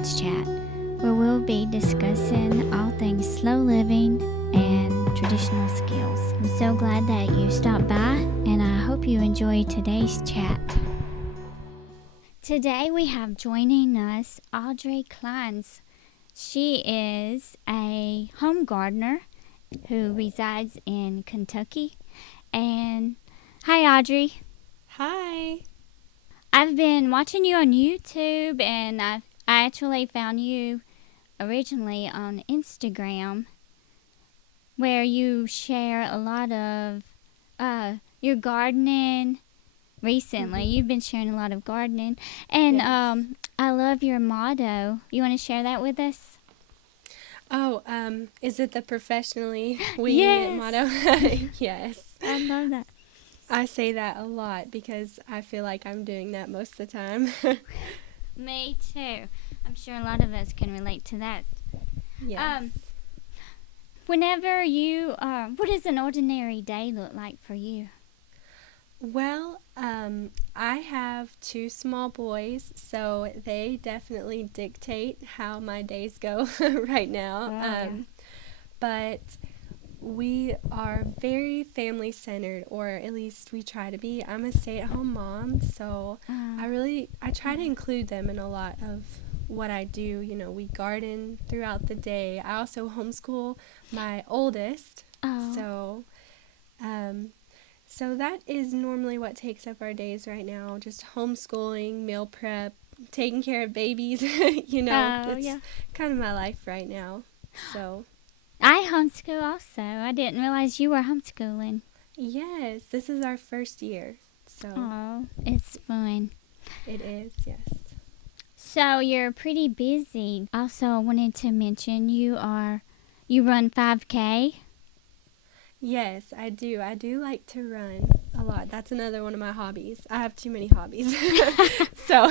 Kids Chat, where we'll be discussing all things slow living and traditional skills. I'm so glad that you stopped by, and I hope you enjoy today's chat. Today we have joining us Audra Clines. She is a home gardener who resides in Kentucky. And hi, Audrey. Hi. I've been watching you on YouTube, and I actually found you originally on Instagram, where you share a lot of your gardening. Recently, you've been sharing a lot of gardening, and Yes. I love your motto. You want to share that with us? Oh, is it the professionally winging it Yes. motto? Yes. I love that. I say that a lot because I feel like I'm doing that most of the time. Me too. I'm sure a lot of us can relate to that. Yes. Whenever you, what does an ordinary day look like for you? Well, I have two small boys, so they definitely dictate how my days go right now. Yeah. But we are very family centered, or at least we try to be. I'm a stay-at-home mom, so I try to include them in a lot of what I do. You know, we garden throughout the day. I also homeschool my oldest. So that is normally what takes up our days right now, just homeschooling, meal prep, taking care of babies. It's kind of my life right now. So I homeschool also. I didn't realize you were homeschooling. yes, this is our first year. So it's fun. it is, yes. So you're pretty busy. Also, I wanted to mention you run 5K. Yes, I do. I do like to run a lot. That's another one of my hobbies. I have too many hobbies. So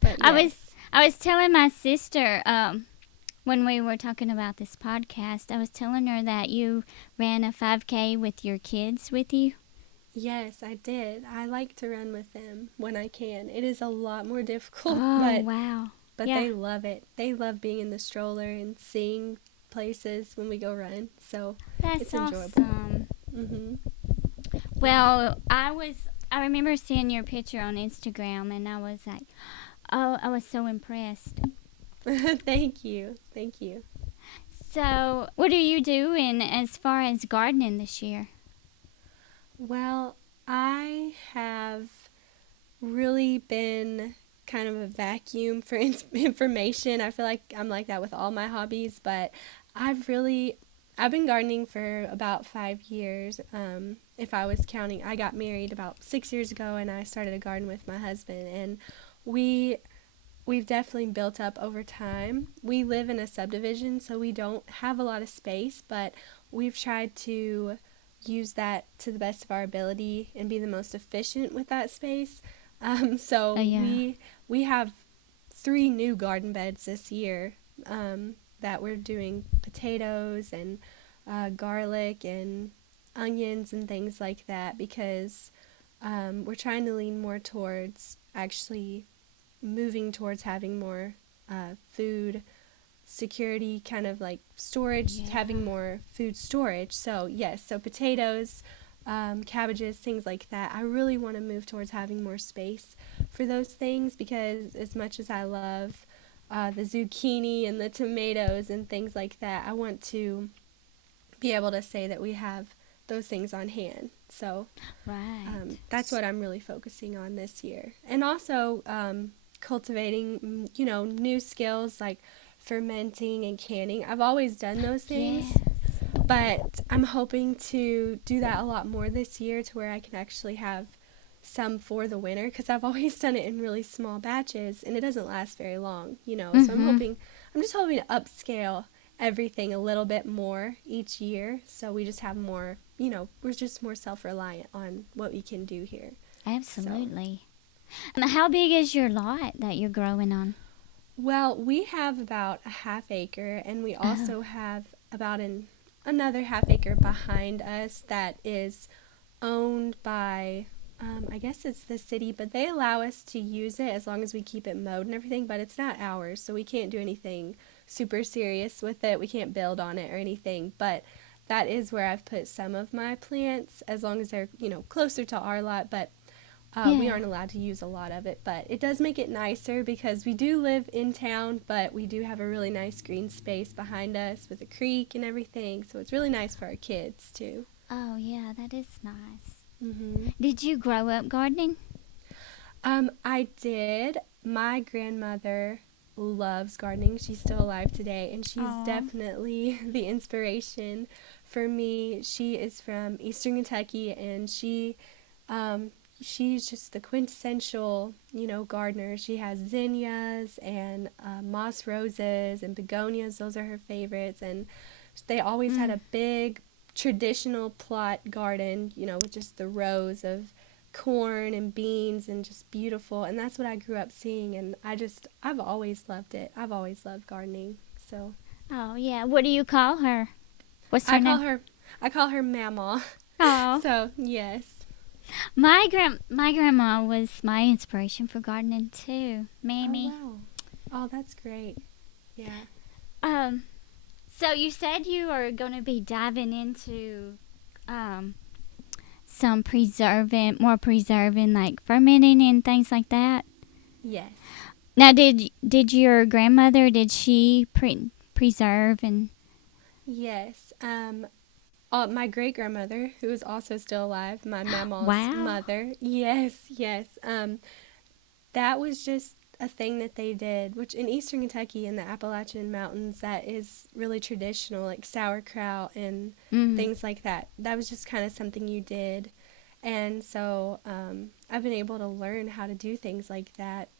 but yes. I was telling my sister when we were talking about this podcast, I was telling her that you ran a 5K with your kids with you. Yes, I did. I like to run with them when I can. It is a lot more difficult, wow. But they love it. They love being in the stroller and seeing places when we go run. So it's enjoyable. Awesome. Mhm. Well, I remember seeing your picture on Instagram, and I was like, oh, I was so impressed. Thank you. So, what are you doing as far as gardening this year? Well, I have really been kind of a vacuum for information. I feel like I'm like that with all my hobbies, but I've been gardening for about 5 years. If I was counting, I got married about 6 years ago, and I started a garden with my husband, and we've definitely built up over time. We live in a subdivision, so we don't have a lot of space, but we've tried to use that to the best of our ability and be the most efficient with that space. We have 3 new garden beds this year that we're doing potatoes and garlic and onions and things like that, because we're trying to lean more towards actually moving towards having more food security, kind of like storage, having more food storage. So yes, so potatoes, cabbages, things like that. I really want to move towards having more space for those things, because as much as I love the zucchini and the tomatoes and things like that, I want to be able to say that we have those things on hand. So that's what I'm really focusing on this year. And also cultivating, new skills like fermenting and canning. I've always done those things, but I'm hoping to do that a lot more this year, to where I can actually have some for the winter, because I've always done it in really small batches and it doesn't last very long, So I'm just hoping to upscale everything a little bit more each year, so we just have more, we're just more self-reliant on what we can do here. Absolutely. How big is your lot that you're growing on? Well, we have about a half acre, and we also have about another half acre behind us that is owned by I guess it's the city, but they allow us to use it as long as we keep it mowed and everything, but it's not ours, so we can't do anything super serious with it. We can't build on it or anything, but that is where I've put some of my plants as long as they're, closer to our lot, but we Yeah. aren't allowed to use a lot of it. But it does make it nicer because we do live in town, but we do have a really nice green space behind us with a creek and everything, so it's really nice for our kids too. Oh, yeah, that is nice. hmm Did you grow up gardening? I did. My grandmother loves gardening. She's still alive today, and she's Oh. definitely the inspiration for me. She is from Eastern Kentucky, and she's just the quintessential, gardener. She has zinnias and moss roses and begonias. Those are her favorites, and they always had Mm. a big traditional plot garden, with just the rows of corn and beans and just beautiful. And that's what I grew up seeing, and I've always loved it. I've always loved gardening. So Oh, yeah. What do you call her? What's her I call name? her I call her Mama. Oh. So yes. My grandma was my inspiration for gardening too, Oh Mammy. wow. Oh, that's great. Yeah. Um, so you said you are going to be diving into um some more preserving, like fermenting and things like that. Yes. Now, did your grandmother, did she preserve and? Yes. My great grandmother, who is also still alive, my mama's Wow. mother. Yes, yes. That was just a thing that they did, which in Eastern Kentucky in the Appalachian Mountains, that is really traditional, like sauerkraut and Mm. things like that. That was just kind of something you did. And so I've been able to learn how to do things like that.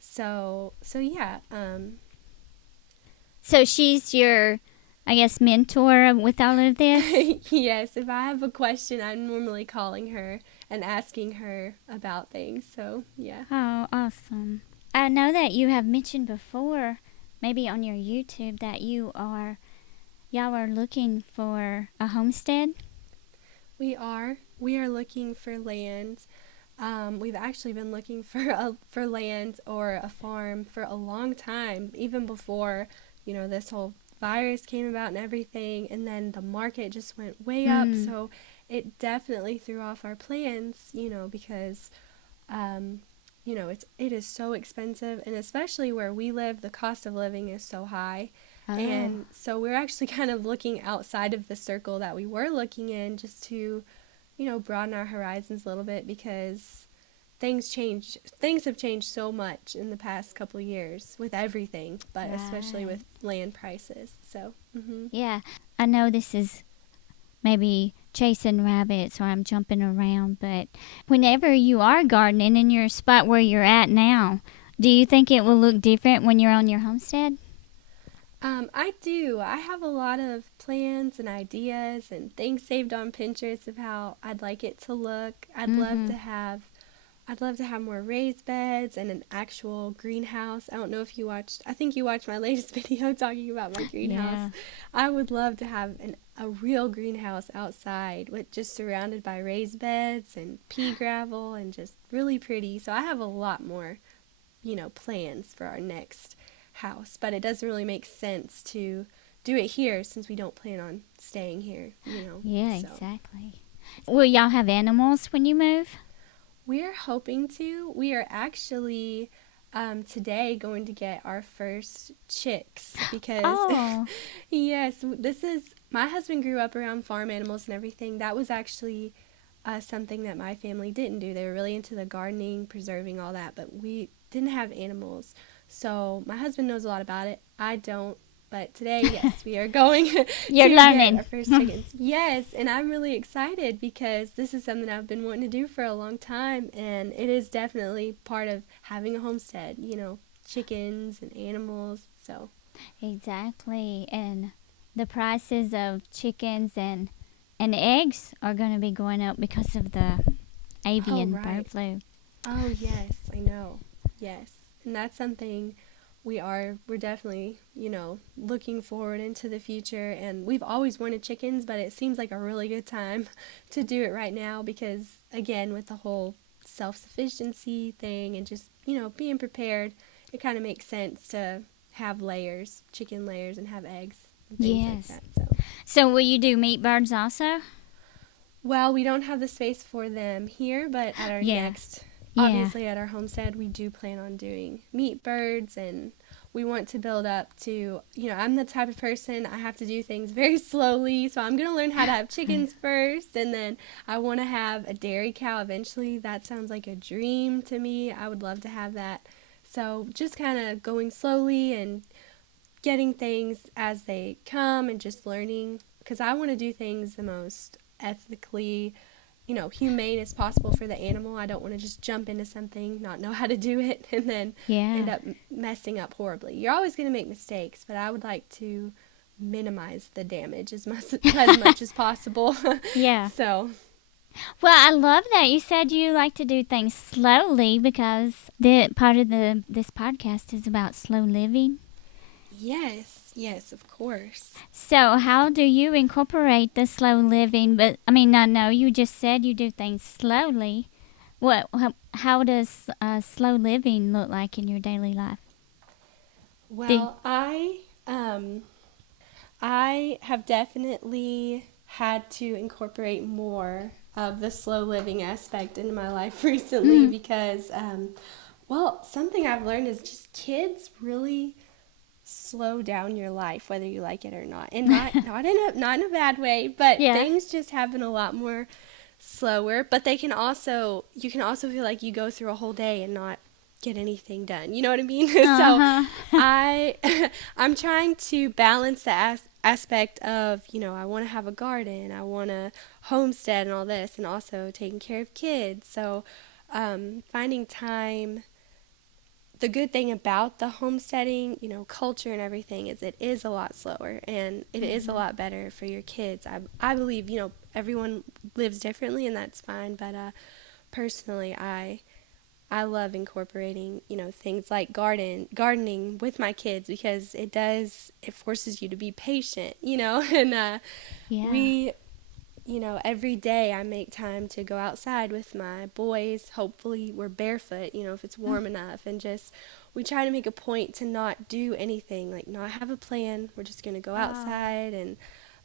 So yeah. So she's your, I guess, mentor with all of this? Yes, if I have a question, I'm normally calling her and asking her about things. So yeah. Oh, awesome. I know that you have mentioned before, maybe on your YouTube, that y'all are looking for a homestead. We are looking for land. We've actually been looking for land or a farm for a long time, even before this whole virus came about and everything. And then the market just went way up, Mm. so it definitely threw off our plans. Because it is so expensive, and especially where we live, the cost of living is so high. Oh. And so we're actually kind of looking outside of the circle that we were looking in, just to broaden our horizons a little bit, because things have changed so much in the past couple years with everything, but especially Right. with land prices. So Yeah. I know this is maybe chasing rabbits or I'm jumping around, but whenever you are gardening in your spot where you're at now, do you think it will look different when you're on your homestead? I do. I have a lot of plans and ideas and things saved on Pinterest of how I'd like it to look. Mm-hmm. I'd love to have more raised beds and an actual greenhouse. I don't know if you watched, I think you watched my latest video talking about my greenhouse. Yeah. I would love to have a real greenhouse outside, with just surrounded by raised beds and pea gravel and just really pretty. So I have a lot more, plans for our next house, but it doesn't really make sense to do it here since we don't plan on staying here. Yeah, So exactly. Will y'all have animals when you move? we're hoping to. We are actually today going to get our first chicks because, Oh. yes, my husband grew up around farm animals and everything. That was actually something that my family didn't do. They were really into the gardening, preserving, all that, but we didn't have animals. So my husband knows a lot about it. I don't. But today, yes, we are going You're to get learning. our first chickens. Yes, and I'm really excited because this is something I've been wanting to do for a long time, and it is definitely part of having a homestead, chickens and animals. So, Exactly. And the prices of chickens and eggs are going to be going up because of the oh, avian right. bird flu. Oh, yes, I know. Yes. And that's something we're definitely, looking forward into the future, and we've always wanted chickens, but it seems like a really good time to do it right now because, again, with the whole self-sufficiency thing and just, being prepared, it kind of makes sense to have layers, chicken layers, and have eggs and things like Yes. that. So will you do meat birds also? Well, we don't have the space for them here, but at our Yeah. next, Yeah. obviously at our homestead, we do plan on doing meat birds, and we want to build up to, I'm the type of person, I have to do things very slowly, so I'm going to learn how to have chickens first, and then I want to have a dairy cow eventually. That sounds like a dream to me. I would love to have that. So just kind of going slowly and getting things as they come and just learning, because I want to do things the most ethically, humane as possible for the animal. I don't want to just jump into something, not know how to do it, and then end Yeah. up messing up horribly. You're always going to make mistakes, but I would like to minimize the damage as much as possible. Yeah. So, Well, I love that you said you like to do things slowly because the part of this podcast is about slow living. yes, of course. So, how do you incorporate the slow living? But I mean, I know you just said you do things slowly. How does slow living look like in your daily life? Do, Well, I have definitely had to incorporate more of the slow living aspect into my life recently because, well, something I've learned is just kids really slow down your life, whether you like it or not, and not in a bad way, but yeah. things just happen a lot more slower. But you can also feel like you go through a whole day and not get anything done. You know what I mean? So Uh huh. I I'm trying to balance the aspect of, I want to have a garden, I want to homestead and all this, and also taking care of kids. So finding time. The good thing about the homesteading, culture and everything is it is a lot slower, and it is a lot better for your kids. I believe, everyone lives differently, and that's fine. But personally, I love incorporating, things like gardening with my kids because it forces you to be patient, and Yeah. we, every day I make time to go outside with my boys. Hopefully we're barefoot, if it's warm enough, and just we try to make a point to not do anything, like not have a plan. We're just going to go Oh. outside, and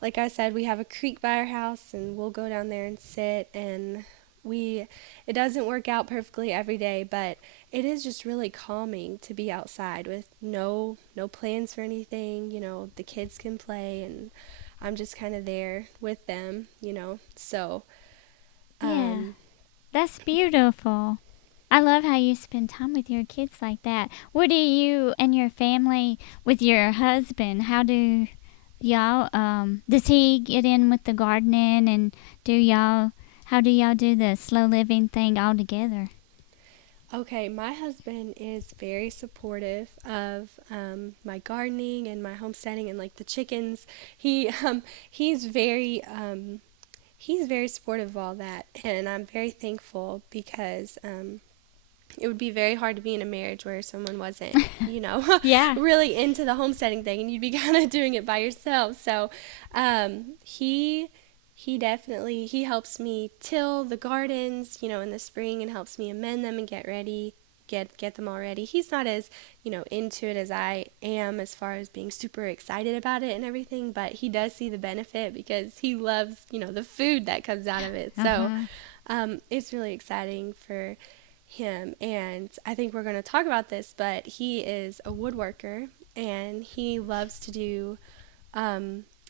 like I said, we have a creek by our house, and we'll go down there and sit, and we it doesn't work out perfectly every day, but it is just really calming to be outside with no plans for anything. The kids can play, and I'm just kind of there with them. So Yeah. um That's beautiful. I love how you spend time with your kids like that. What do you and your family with your husband? How do y'all does he get in with the gardening and do y'all how do y'all do the slow living thing all together? okay, my husband is very supportive of my gardening and my homesteading and like the chickens. He's very he's very supportive of all that, and I'm very thankful because it would be very hard to be in a marriage where someone wasn't, Yeah. really into the homesteading thing, and you'd be kind of doing it by yourself. So, he definitely he helps me till the gardens, in the spring, and helps me amend them and get them all ready. He's not as, into it as I am as far as being super excited about it and everything, but he does see the benefit because he loves, the food that comes out of it. So, Uh-huh. it's really exciting for him, and I think we're going to talk about this, but he is a woodworker, and he loves to do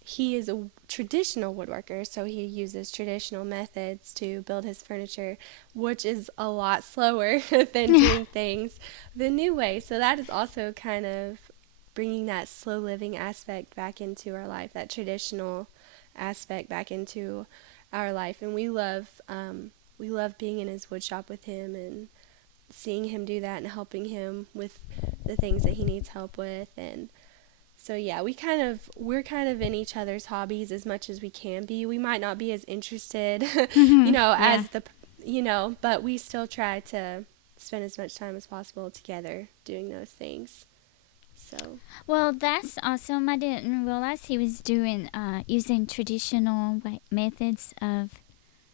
he is a traditional woodworker, so he uses traditional methods to build his furniture, which is a lot slower than doing things the new way. So that is also kind of bringing that slow living aspect back into our life, that traditional aspect back into our life, and we love being in his wood shop with him and seeing him do that and helping him with the things that he needs help with. And so yeah, we're kind of in each other's hobbies as much as we can be. We might not be as interested, Yeah. as but we still try to spend as much time as possible together doing those things. So, Well, that's awesome. I didn't realize he was doing using traditional methods of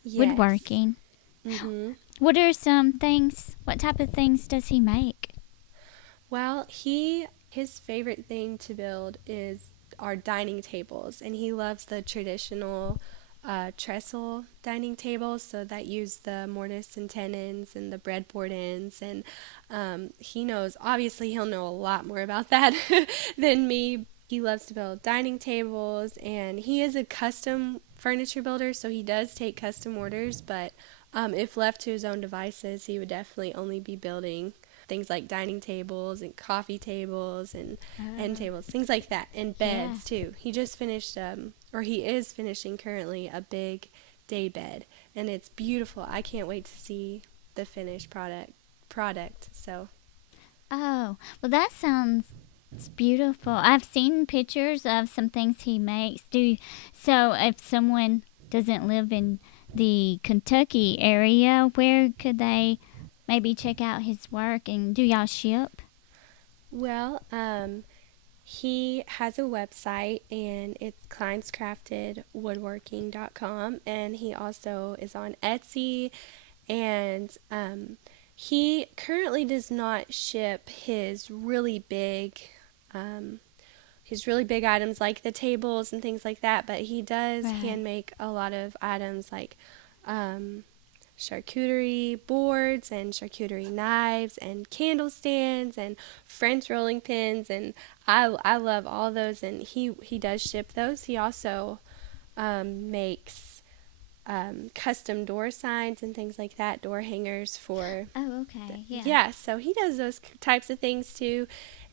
yes. woodworking. Mm-hmm. What are some things? What type of things does he make? Well, his favorite thing to build is our dining tables, and he loves the traditional trestle dining tables, so that use the mortise and tenons and the breadboard ends. And he knows, obviously, he'll know a lot more about that than me. He loves to build dining tables, and he is a custom furniture builder, so he does take custom orders. But if left to his own devices, he would definitely only be building things like dining tables and coffee tables and end Oh, tables, things like that, and yeah. beds too. He just finished, or he is finishing currently, a big day bed, and it's beautiful. I can't wait to see the finished product. So Oh, well, that sounds beautiful. I've seen pictures of some things he makes. So if someone doesn't live in the Kentucky area, where could they maybe check out his work, and do y'all ship? well, he has a website, and it's clinescraftedwoodworking.com, and he also is on Etsy. And he currently does not ship um, his really big items like the tables and things like that, but he does Right. hand make a lot of items like um, charcuterie boards and charcuterie knives and candle stands and French rolling pins, and I love all those, and he does ship those. He also makes custom door signs and things like that, door hangers for Oh, okay. Yeah. yeah, so he does those types of things too.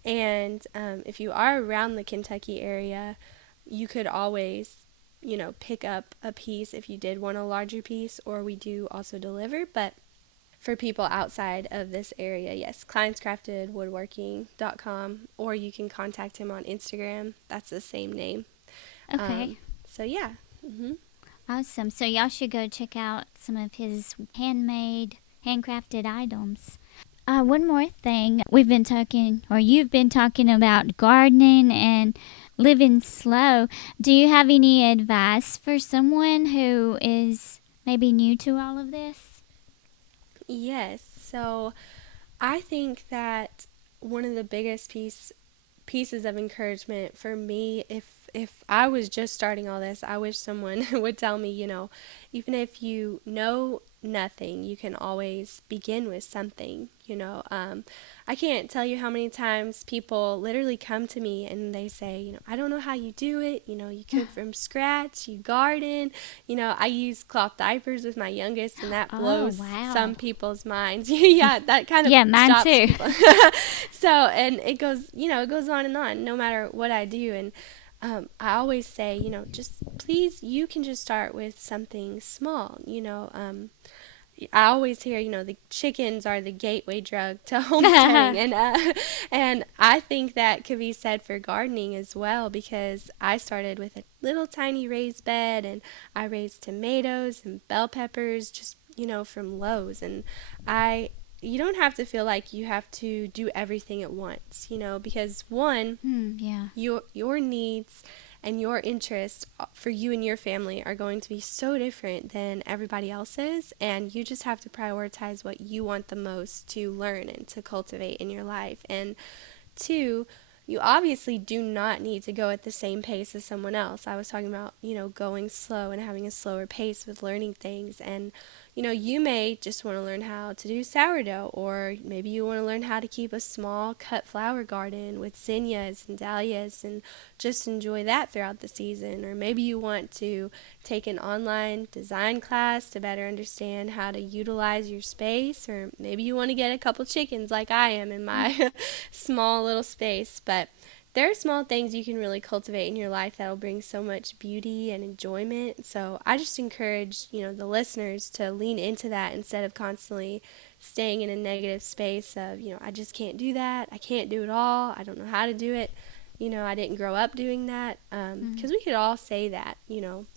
And if you are around the Kentucky area, you could always, pick up a piece if you did want a larger piece, or we do also deliver. But for people outside of this area, yes, clinescraftedwoodworking.com, or you can contact him on Instagram. That's the same name. Okay. So yeah. hmm Awesome. So y'all should go check out some of his handcrafted items. One more thing. We've been talking, or you've been talking about gardening and living slow. Do you have any advice for someone who is maybe new to all of this? Yes. So I think that one of the biggest pieces of encouragement for me, if I was just starting all this, I wish someone would tell me, even if you know nothing, you can always begin with something. I can't tell you how many times people literally come to me and they say, I don't know how you do it. You cook from scratch, you garden. I use cloth diapers with my youngest, and that Oh, blows wow. some people's minds. Yeah, that kind of Yeah, mine stops too. people. So, and it goes on and on, no matter what I do. And I always say, just please, you can just start with something small. I always hear, the chickens are the gateway drug to homesteading, and I think that could be said for gardening as well, because I started with a little tiny raised bed, and I raised tomatoes and bell peppers just from Lowe's, and I you don't have to feel like you have to do everything at once, because one, Yeah. your needs and your interests for you and your family are going to be so different than everybody else's, and you just have to prioritize what you want the most to learn and to cultivate in your life. And two, you obviously do not need to go at the same pace as someone else. I was talking about, going slow and having a slower pace with learning things. And, you may just want to learn how to do sourdough, or maybe you want to learn how to keep a small cut flower garden with zinnias and dahlias and just enjoy that throughout the season. Or maybe you want to take an online design class to better understand how to utilize your space, or maybe you want to get a couple chickens like I am in my small little space. But there are small things you can really cultivate in your life that'll bring so much beauty and enjoyment. So I just encourage, the listeners to lean into that instead of constantly staying in a negative space of, I just can't do that. I can't do it all. I don't know how to do it. I didn't grow up doing that. Mm. Because we could all say that,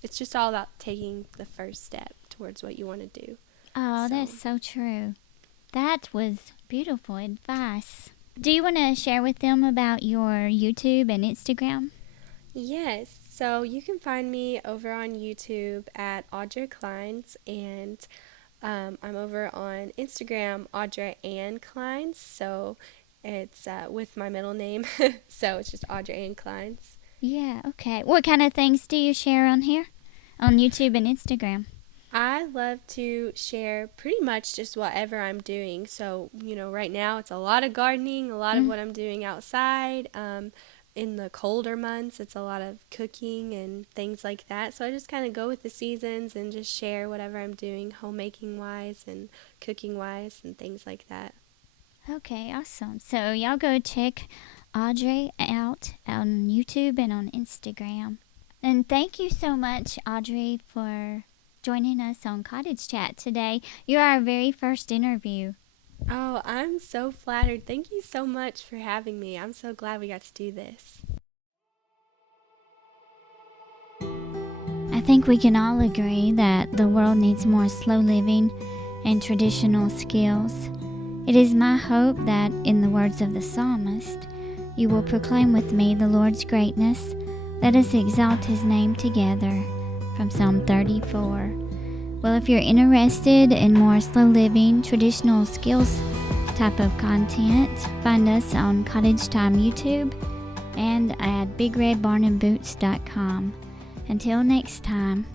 it's just all about taking the first step towards what you want to do. Oh, So, that's so true. That was beautiful advice. Do you want to share with them about your YouTube and Instagram? Yes, so you can find me over on YouTube at Audra Clines, and I'm over on Instagram, Audra Ann Clines, so it's with my middle name, so it's just Audra Ann Clines. Yeah, okay. What kind of things do you share on here? On YouTube and Instagram? I love to share pretty much just whatever I'm doing. So, right now it's a lot of gardening, a lot of Mm. what I'm doing outside. In the colder months, it's a lot of cooking and things like that. So I just kind of go with the seasons and just share whatever I'm doing, homemaking wise and cooking wise and things like that. Okay, awesome. So y'all go check Audrey out on YouTube and on Instagram. And thank you so much, Audrey, for joining us on Cottage Chat today. You're our very first interview. Oh, I'm so flattered. Thank you so much for having me. I'm so glad we got to do this. I think we can all agree that the world needs more slow living and traditional skills. It is my hope that, in the words of the psalmist, you will proclaim with me the Lord's greatness. Let us exalt his name together. From Psalm 34. Well, if you're interested in more slow living, traditional skills type of content, find us on Cottage Time YouTube and at BigRedBarnandBoots.com. Until next time.